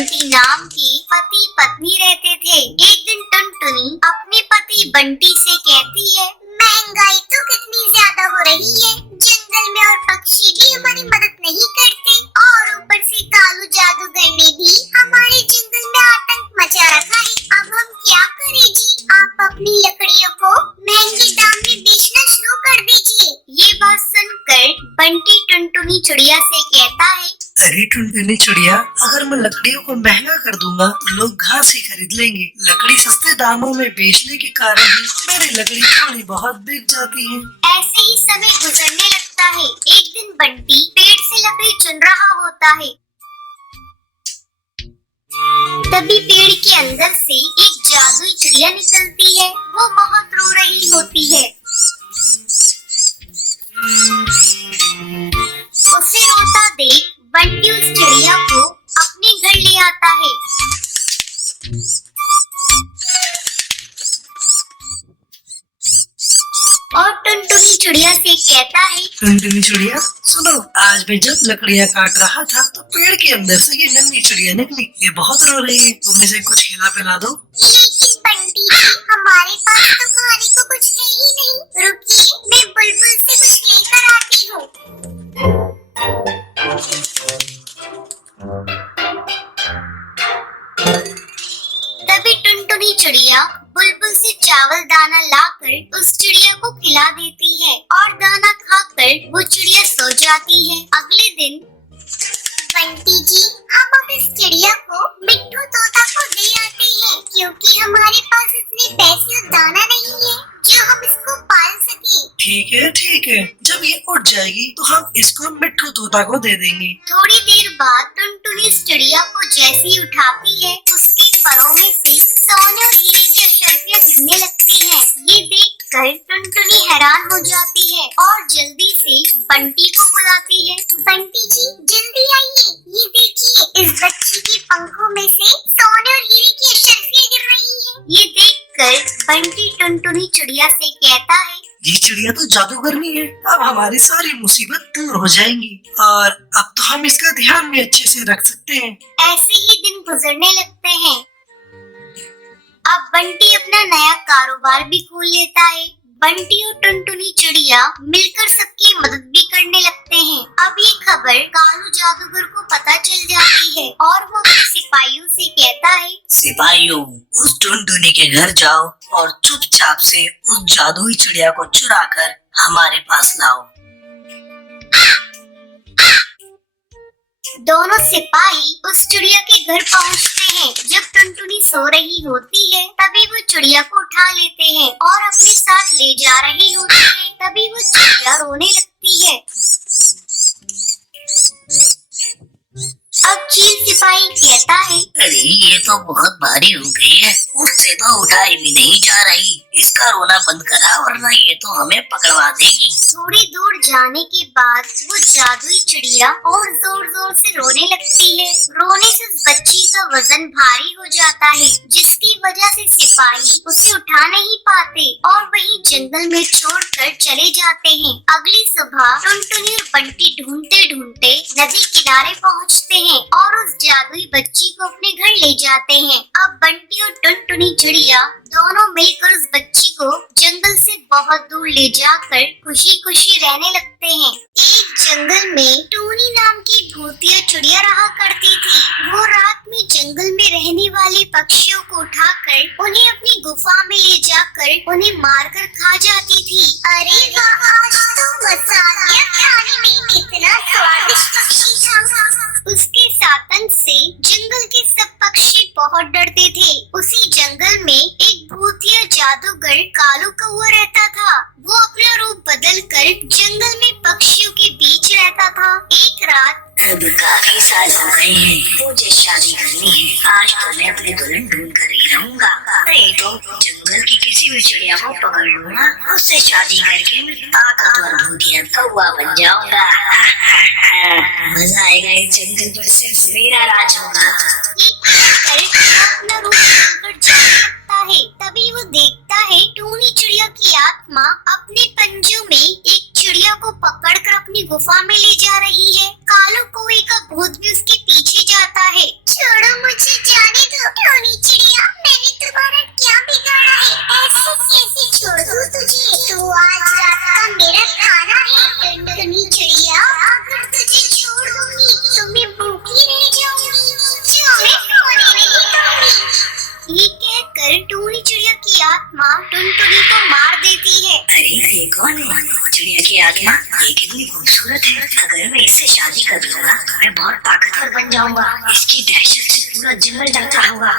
बंटी नाम के पति पत्नी रहते थे। एक दिन टुनटुनी अपने पति बंटी से कहती है, महंगाई तो कितनी ज्यादा हो रही है, जंगल में और पक्षी भी हमारी मदद नहीं करते और ऊपर से कालू जादूगर ने भी हमारे जंगल में आतंक मचा रखा है। अब हम क्या करें जी? आप अपनी लकड़ियों को महंगे दाम में बेचना शुरू कर दीजिए। ये बात सुनकर बंटी टुनटुनी चिड़िया से कहता है, अरे टुनटुनी चिड़िया, अगर मैं लकड़ियों को महंगा कर दूंगा तो लोग घास ही खरीद लेंगे। लकड़ी सस्ते दामों में बेचने के कारण ही मेरी लकड़ी थोड़ी बहुत बिक जाती है। ऐसे ही समय गुजरने लगता है। एक दिन बंटी पेड़ से लकड़ी चुन रहा होता है। तभी पेड़ के अंदर से एक जादुई चिड़िया निकलती है। वो बहुत रो रही होती है। उसे रोता देख बंटी उस चिड़िया को अपने घर ले आता है। और टुनटुनी चिड़िया से कहता है, टुनटुनी चिड़िया सुनो, आज मैं जब लकड़ियाँ काट रहा था तो पेड़ के अंदर से ये नन्ही चिड़िया निकली। ये बहुत रो रही है, तुम इसे कुछ खिला पिला दो। लेकिन बंटी जी, हमारे पास तो खाने को कुछ है ही नहीं। रुकिए, मैं बुलबुल से कुछ लेकर आती हूँ। तभी टुनटुनी चिड़िया बुलबुल से चावल दाना लाकर उस चिड़िया को खिला देती है और दाना खाकर वो चिड़िया सो जाती है। अगले दिन, बंटी जी, हम अब इस चिड़िया को मिट्ठू तोता को दे आते हैं, क्योंकि हमारे पास इतने पैसे और दाना नहीं है जो हम इसको पाल सके। ठीक है, जब ये उठ जाएगी तो हम इसको मिट्ठू तोता को दे देंगे। थोड़ी देर बाद टुनटुनी इस चिड़िया को जैसे ही उठाती है, उसके परों में से सोने और हीरे की अशर्फियां गिरने लगती हैं। ये देखकर टुनटुनी हैरान हो जाती है और जल्दी से बंटी को बुलाती है। बंटी जी, जल्दी आइए, ये देखिए, इस बच्ची के पंखों में से सोने और हीरे की अशर्फियां गिर रही हैं। ये देखकर बंटी टुनटुनी चिड़िया से कहता है, ये चिड़िया तो जादूगरनी है, अब हमारी सारी मुसीबत दूर हो जाएंगी और अब तो हम इसका ध्यान भी अच्छे से रख सकते हैं। ऐसे ही दिन गुजरने लगते हैं। अब बंटी अपना नया कारोबार भी खोल लेता है। बंटी और टुनटुनी चिड़िया मिलकर सबकी मदद भी करने लगते हैं। अब ये खबर कालू जादूगर को पता चल जाती है और वो अपने सिपाहियों से कहता है, सिपाहियों, उस टुनटुनी के घर जाओ और चुपचाप से उस जादुई चिड़िया को चुरा कर हमारे पास लाओ। दोनों सिपाही उस चिड़िया के घर पहुंचते हैं। जब टुनटुनी सो रही होती है, तभी वो चिड़िया को उठा लेते हैं और अपने साथ ले जा रही होती है। तभी वो चिड़िया रोने लगती है। अब चील सिपाही कहता है, अरे ये तो बहुत भारी हो गई है, उससे तो उठाई भी नहीं जा रही। इसका रोना बंद करा वरना ये तो हमें पकड़वा देगी। थोड़ी दूर जाने के बाद वो जादुई चिड़िया और जोर जोर से रोने लगती है। रोने से उस बच्ची का वजन भारी हो जाता है, जिसकी वजह से सिपाही उसे उठा नहीं पाते और वहीं जंगल में छोड़कर चले जाते हैं। अगली सुबह टुनटुनी और बंटी ढूंढते ढूंढते नदी किनारे पहुँचते हैं और उस जादुई बच्ची को अपने घर ले जाते हैं। अब बंटी और टुनटुनी चिड़िया दोनों मिलकर उस बच्ची को जंगल से बहुत दूर ले जाकर खुशी खुशी रहने लगते हैं। एक जंगल में टूनी नाम की भूतिया चिड़िया रहा करती थी। वो रात में जंगल में रहने वाले पक्षियों को उठाकर उन्हें अपनी गुफा में ले जाकर उन्हें मारकर खा जाती थी। अरे वाह, आज तो मजा आ गया खाने में, कितना स्वादिष्ट पक्षी था। उसके सातन से जंगल के सब पक्षी बहुत डरते थे। उसी जंगल में एक भूतिया जादूगर कालू कौवा रहता था। वो अपना रूप बदलकर जंगल में पक्षियों के बीच रहता था। एक रात, अब काफी साल हो गए हैं, मुझे शादी करनी है। आज तो मैं अपने दुल्हन ढूंढ कर ही रहूंगा, नहीं तो जंगल की किसी भी चिड़िया को पकड़ लूंगा, उससे शादी करके मैं ताकतवर भूतिया कौवा बन जाऊंगा। मजा आएगा, इस जंगल पर सिर्फ मेरा राज होगा। अपना रूप बदलकर जाने लगता है। तभी वो देखता है टूनी चिड़िया की आत्मा अपने पंजों में एक चिड़िया को पकड़कर अपनी गुफा में ले जा रही है। कालू कौवे का भूत भी उसके पीछे जाता है। छोड़ो मुझे, चिड़िया की आत्मा टुनटुनी को मार देती है। अरे ये कौन है? चिड़िया की आत्मा, ये कितनी खूबसूरत है। अगर मैं इससे शादी कर लूंगा तो मैं बहुत ताकतवर बन जाऊंगा। इसकी दहशत से पूरा जंगल डरता होगा।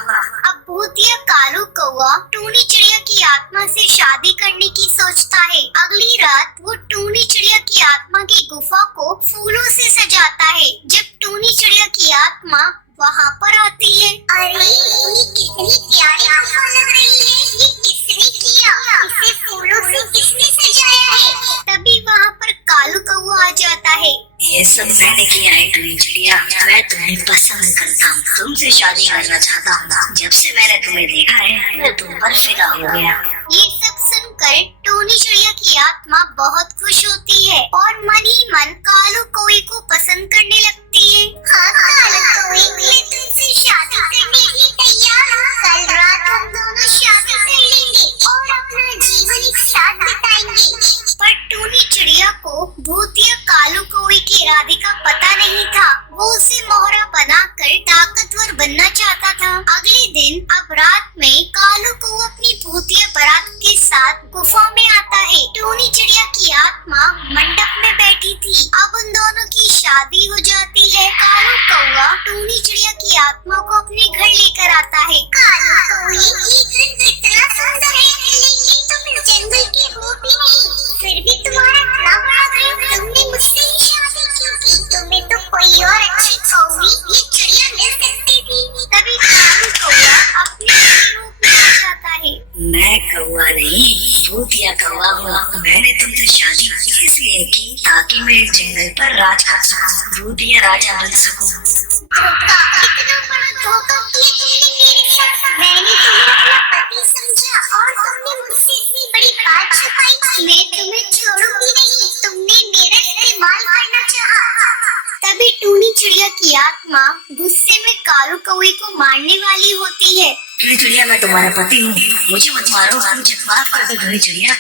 अब भूतिया कालू कौवा टूनी चिड़िया की आत्मा से शादी करने की सोचता है। अगली रात वो टूनी चिड़िया की आत्मा की गुफा को फूलों से सजाता है। जब टूनी चिड़िया की आत्मा वहाँ पर आती है, अरे ये कितनी प्यारी गुफा लग रही है, ये किसने किया? इसे फूलों से किसने सजाया है? तभी वहाँ पर कालू कौवा आ जाता है। ये सब मैंने किया है टूनी चिड़िया, मैं तुम्हें पसंद करता हूँ, तुमसे शादी करना चाहता हूँ। जब से मैंने तुम्हें देखा है मैं तुम पर फिदा हो गया। ये सब सुनकर टूनी चिड़िया की आत्मा बहुत खुश होती है और मन ही मन कालू कौवे को पसंद करने लगती है। हाँ कालू कौवे, मैं तुमसे शादी करने के लिए तैयार हूँ। कल रात हम दोनों शादी कर लेंगे और अपना जीवन एक साथ बिताएंगे। पर टूनी चिड़िया को भूतिया कालू कौवे के इरादे का पता नहीं था। वो उसे मोहरा बनाकर ताकतवर बनना चाहता था। अगले दिन अब रात में कालू कौवा अपनी भूतिया बारात के साथ गुफा में आता है। टूनी चिड़िया की आत्मा मंडप में बैठी थी। अब उन दोनों की शादी हो जाती है। कालू कौवा टूनी चिड़िया की आत्मा को अपने घर लेकर आता है। कालू कौवे, ये घर कितना सुंदर है, लेकिन तुम इस जंगल के हो भी नहीं, फिर भी तुम्हारा इतना बड़ा घर, तुमने मुझसे ही शादी क्यों की? तुम्हें तो कोई और अच्छी कौवी ये चिड़िया मिल सकती थी। तभी कालू कौवा अपने रूप में आ जाता है। मैं कौवा नहीं, भूतिया कौवा हूँ। मैंने तुमसे शादी इसलिए की ताकि मैं इस जंगल पर राज कर सकूं, भूतिया राजा बन सकूं। धोखा, इतना बड़ा धोखा किया तुमने मेरे साथ। मैंने तुम्हें अपना पति समझा और तुमने मुझसे इतनी बड़ी बात छुपाई। मैं तुम्हें छोड़ूंगी नहीं, तुमने मेरा इस्तेमाल करना चाहा। तभी टूनी चिड़िया की आत्मा गुस्से में कालू कौवे को मारने वाली होती है। टूनी चिड़िया, मैं तुम्हारा पति हूँ, मुझे मत मारो, मुझे माफ कर दो टूनी चिड़िया।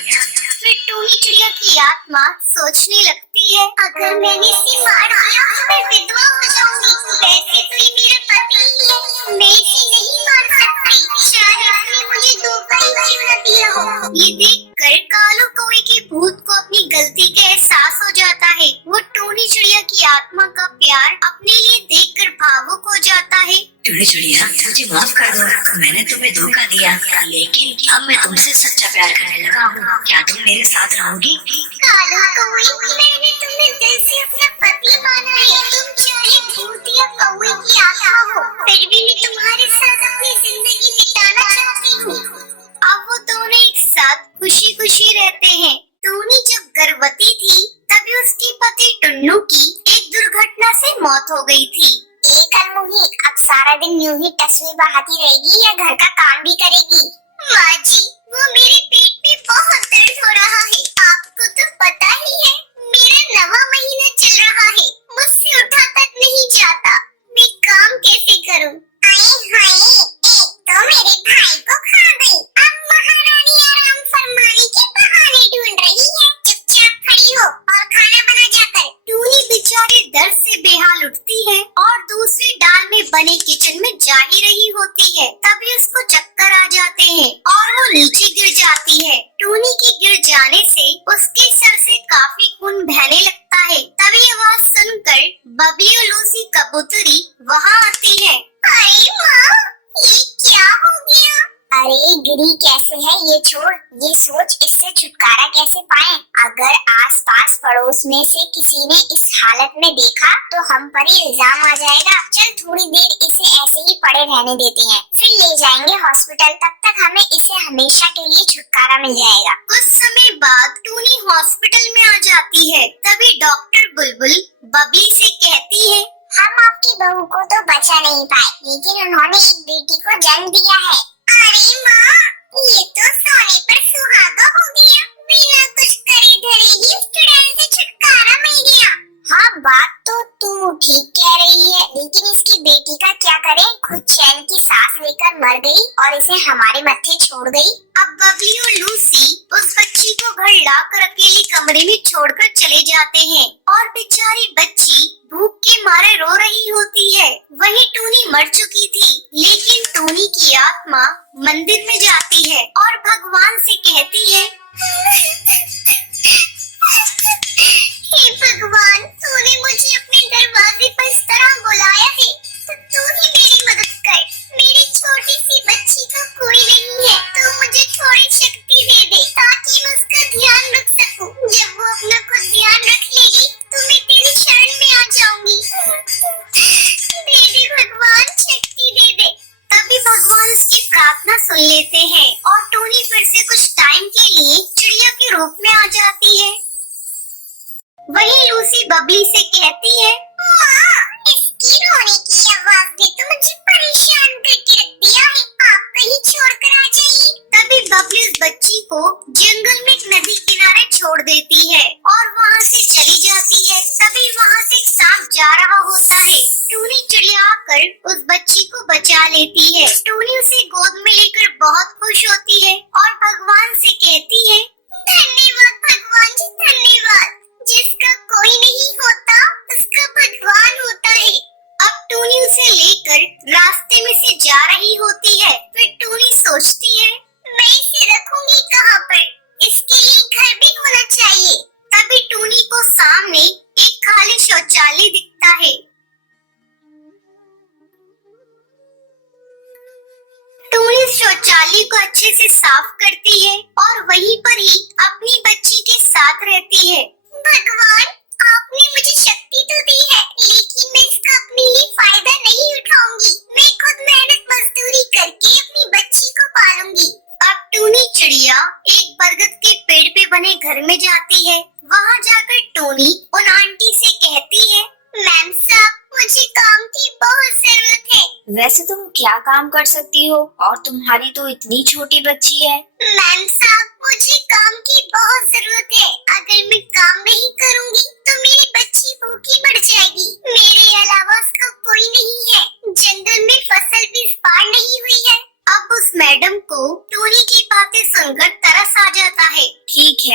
फिर टूनी चिड़िया की आत्मा सोचने लगती है, अगर मैंने इसे मार दिया तो मैं विधवा हो जाऊंगी। वैसे तो ये मेरा पति ही है, मैं इसे नहीं मार सकती। शायद इसने मुझे धोखा ही क्यों न दिया हो। ये देखकर कालू कौवे के भूत को अपनी गलती का एहसास हो जाता है। वो टूनी चिड़िया की आत्मा का प्यार अपने लिए देखकर भावुक हो जाता है। टूनी चिड़िया, मुझे माफ कर दो, मैंने तुम्हें धोखा दिया, लेकिन अब मैं तुमसे सच्चा प्यार करने लगा हूँ। क्या तुम मेरे साथ रहोगी? कालू कौवे, मैंने तुम्हें दिल से अपना पति माना है। तुम चाहे भूतिया कौवे की आत्मा हो, फिर भी मैं तुम्हारे साथ अपनी जिंदगी बिताना चाहती हूँ। अब वो दोनों एक साथ खुशी खुशी रहते हैं। टूनी जब गर्भवती थी तभी उसके पति टुन्नू की एक दुर्घटना से मौत हो गई थी। मुही अब सारा दिन यूं ही तस्वीर बहाती रहेगी या घर का काम भी करेगी? माँ जी, वो मेरे पेट में बहुत दर्द हो रहा है। आपको तो पता ही है, मेरा 9वां महीना चल रहा है, मुझसे उठा तक नहीं जाता। मैं काम कैसे करूं? आए हाय, एक तो मेरे भाई को खा गई, अब महारानी आराम फरमाने के बहाने ढूंढ रही है। चुपचाप खड़ी हो और खाना बना जाकर। टूनी बेचारी दर्द से बेहाल उठती है और दूसरी डाल में बने किचन में जा ही रही होती है। तभी उसको चक्कर आ जाते हैं और वो नीचे गिर जाती है। टूनी के गिर जाने से उसके सर से काफी खून बहने लगता है। तभी आवाज सुनकर बबली और लूसी कबूतरी वहाँ आती है। अरे माँ, ये क्या हो गया? अरे गिरी कैसे है ये छोड़, ये सोच इससे छुटकारा कैसे पाएं। अगर आसपास पड़ोस में से किसी ने इस हालत में देखा तो हम पर ही इल्जाम आ जाएगा। चल थोड़ी देर इसे ऐसे ही पड़े रहने देते हैं, फिर ले जाएंगे हॉस्पिटल। तब तक हमें इसे हमेशा के लिए छुटकारा मिल जाएगा। कुछ समय बाद टूनी हॉस्पिटल में आ जाती है। तभी डॉक्टर बुलबुल बबली से कहती है, हम आपकी बहू को तो बचा नहीं पाए, लेकिन उन्होंने एक बेटी को जन्म दिया है। अरे माँ, ये तो सोने पर सुहागा हो गया। बिना कुछ करे धरे ही उस चुड़ैल से छुटकारा मिल गया। हाँ, बात तो तू ठीक कह रही है, लेकिन इसकी बेटी का क्या करें? खुद चैन की सांस लेकर मर गई और इसे हमारे मत्थे छोड़ गई। अब बबली और लूसी उस बच्ची को घर लाकर अकेले कमरे में छोड़कर चले जाते हैं और बेचारी बच्ची भूख के मारे रो रही होती है। वहीं टूनी मर चुकी थी, लेकिन टूनी की आत्मा मंदिर में जाती है और भगवान से कहती है, हे भगवान, तूने मुझे अपने दरवाजे पर इस तरह बुलाया है, तो तू ही मेरी मदद कर। मेरी छोटी सी बच्ची का कोई नहीं है, तो मुझे थोड़ी शक्ति दे दे ताकि मैं उसका ध्यान रख सकूं। जब वो अपना खुद ध्यान रख लेगी तो मैं तेरी शरण में आ जाऊंगी। दे दे भगवान, शक्ति दे दे। तभी भगवान उसकी प्रार्थना सुन लेते हैं और टोनी फिर से कुछ टाइम के लिए चिड़िया के रूप में आ जाती है। वहीं लूसी बबली से कहती है, माँ, इसकी रोने की आवाज ने तो मुझे परेशान करके रख दिया है, आप कहीं छोड़कर आ जाइए। तभी बबली उस बच्ची को जंगल में एक नदी किनारे छोड़ देती है और वहाँ से चली जाती है। तभी वहाँ से एक सांप जा रहा होता है। टूनी चिड़िया आकर उस बच्ची को बचा लेती है। टूनी उसे गोद में लेकर बहुत खुश होती है और भगवान से कहती है, धन्यवाद भगवान जी, धन्यवाद। जिसका कोई नहीं होता उसका भगवान होता है। अब टूनी उसे लेकर रास्ते में से जा रही होती है। फिर टूनी सोचती है, मैं इसे रखूंगी कहाँ पर? इसके लिए घर भी होना चाहिए। तभी टूनी को सामने एक खाली शौचालय दिखता है। टूनी शौचालय को अच्छे से साफ करती है और वहीं पर ही अपनी बच्ची के साथ रहती है। भगवान, आपने मुझे शक्ति तो दी है, लेकिन मैं इसका अपने लिए फायदा नहीं उठाऊंगी। मैं खुद मेहनत मजदूरी करके अपनी बच्ची को पालूंगी। अब टूनी चिड़िया एक बरगद के पेड़ पे बने घर में जाती है। वहाँ जाकर टूनी उन आंटी से कहती है, मैम साहब, मुझे काम की बहुत जरूरत है। वैसे तुम क्या काम कर सकती हो, और तुम्हारी तो इतनी छोटी बच्ची है। मैम साहब, मुझे काम की बहुत जरूरत है। अगर मैं काम नहीं करूंगी तो मेरी बच्ची भूखी मर जाएगी। मेरे अलावा उसका कोई नहीं है। जंगल में फसल भी इस बार नहीं हुई है। अब उस मैडम को टूनी की बातें सुनकर तरस आ जाता है। ठीक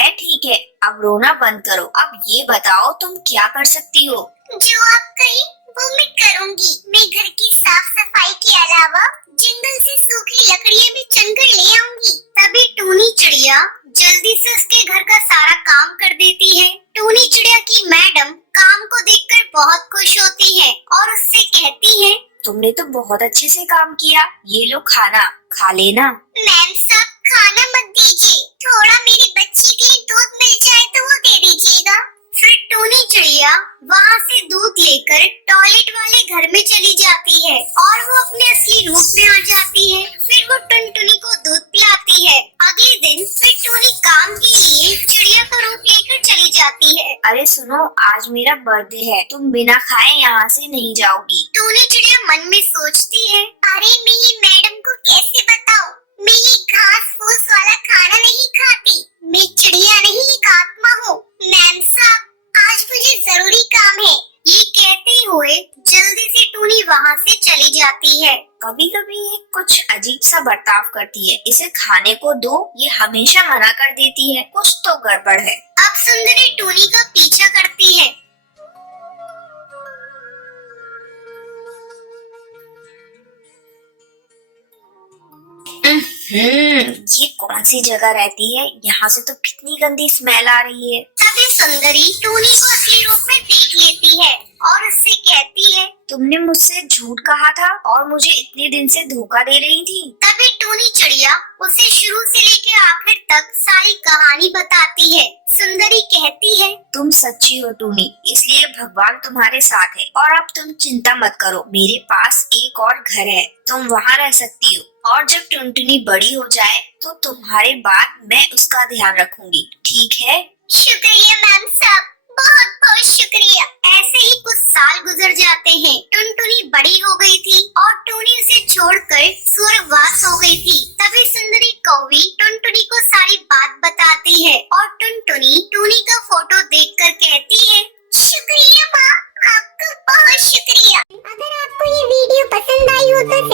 है, अब रोना बंद करो। अब ये बताओ तुम क्या कर सकती हो। जो आप कहें वो मैं करूंगी। मैं घर की साफ सफाई के अलावा जंगल से सूखी लकड़ियाँ भी चुनकर ले आऊंगी। तभी टूनी चिड़िया जल्दी से उसके घर का सारा काम कर देती है। टूनी चिड़िया की मैडम काम को देखकर बहुत खुश होती है और उससे कहती है, तुमने तो बहुत अच्छे से काम किया। ये लो खाना, खा लेना। मैम साहब, खाना मत दीजिए, थोड़ा मेरी बच्ची के लिए दूध मिल जाए तो वो दे दीजिएगा। फिर टूनी चिड़िया वहाँ से दूध लेकर टॉयलेट वाले घर में चली जाती है और वो अपने असली रूप में आ जाती है। फिर वो टुनटुनी को दूध पिलाती है। अगले दिन फिर टूनी काम के लिए चिड़िया का रूप लेकर चली जाती है। अरे सुनो, आज मेरा बर्थडे है, तुम बिना खाए यहाँ से नहीं जाओगी। टूनी चिड़िया मन में सोचती है, अरे मैं ये मैडम को कैसे बताऊं? मैं ये घास फूस वाला खाना नहीं खाती। मैं चिड़िया नहीं, एक आत्मा हूँ। मैम साहब, आज मुझे जरूरी काम है। ये कहते हुए जल्दी से टूनी वहाँ से चली जाती है। कभी कभी ये कुछ अजीब सा बर्ताव करती है। इसे खाने को दो, ये हमेशा मना कर देती है। कुछ तो गड़बड़ है। अब सुंदरी टूनी का पीछा करती है। ये कौन सी जगह रहती है? यहाँ से तो कितनी गंदी स्मेल आ रही है। तभी सुंदरी टूनी को असली रूप में देख लेती है और उससे कहती है, तुमने मुझसे झूठ कहा था और मुझे इतने दिन से धोखा दे रही थी। तभी टूनी चिड़िया उसे शुरू से लेकर आखिर तक सारी कहानी बताती है। सुंदरी कहती है, तुम सच्ची हो टूनी, इसलिए भगवान तुम्हारे साथ है। और अब तुम चिंता मत करो, मेरे पास एक और घर है, तुम वहाँ रह सकती हो। और जब टुनटुनी बड़ी हो जाए तो तुम्हारे बाद मैं उसका ध्यान रखूंगी, ठीक है? शुक्रिया मैम साहब, बहुत बहुत शुक्रिया। ऐसे ही कुछ साल गुजर जाते हैं। टुनटुनी बड़ी हो गई थी और टूनी उसे छोड़कर स्वर्गवास हो गई थी। तभी सुंदरी कौवी टुनटुनी को सारी बात बताती है और टुनटुनी टूनी का फोटो देखकर कहती है, शुक्रिया माँ, आपका बहुत शुक्रिया। अगर आपको ये वीडियो पसंद आई हो तो